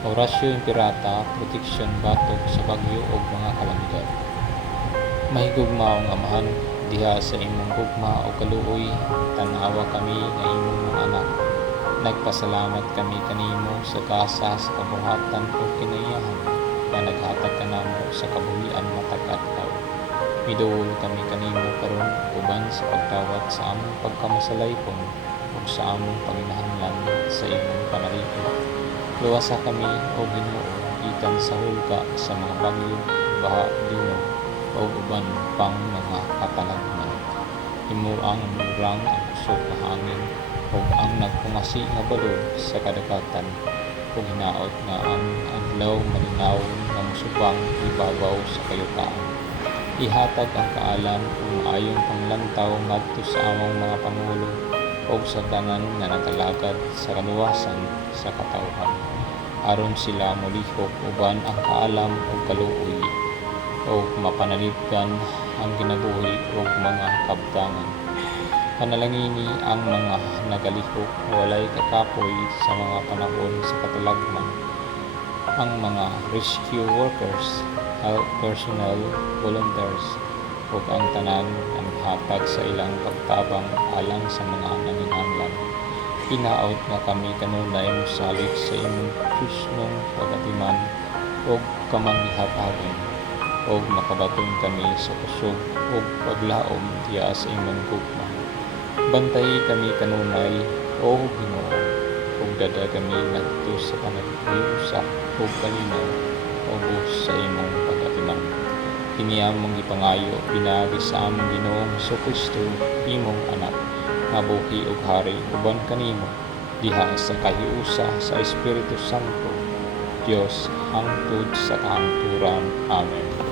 orasyon pirata, proteksyon batok sa bagyo ug mga kalamidad. Mahigugma ang amahan, diha sa imong gugma o kaluoy, tanawa kami nga imong mga anak. Nagpasalamat kami kanimo sa gasa sa kabuhatan o kinayahan na naghatag kanamo sa kabuhian matag adlaw. Miduol kami kanimo karon uban sa pagtawat sa among pagkamasalaypon ug sa among paginahanglan sa imong panalipod. Luwasa kami o Ginoo gikan sa hulga sa mga bagyo, baha, linog o uban pang mga katalagman. Imo ang murang ang kusog na hangin ug ang nagpungasi nga balod sa kadagatan ug hinaot nga ang adlaw malinawon nga musubang ibabaw sa kayutaan. Ihatag ang kaalam ug maayong panglantaw ngadto sa among mga pangulo ug sa tanan nga nagalagad sa kaluwasan sa katawhan, aron sila molihok uban ang kaalam ug kaluoy o mapanalipdan ang kinabuhi ug mga kabtangan. Panalangini ang mga nagalihok walay kakapoy sa mga panahon sa katalagman, ang mga rescue workers, health personnel, volunteers ug ang tanan ang hatag sa ilang pagtabang alang sa mga nanginhanglan. Hinaot nga kami kanunay mosalig sa imong kusnong pagatiman ug kamanghihatagan ug makabaton kami sa kusog ug paglaom diya sa imong gugma. Bantay kami kanunay o Ginoo ug dada kami ngadto sa panaghiusa ug kalinaw ubos sa imong pagatiman. Kini among gipangayo pinaagi sa among Ginoong Jesucristo, imong anak, nga buhi ug hari uban kanimo diha sa kahiusa sa Espiritu Santo, Dios hangtod sa kahangturan. Amen.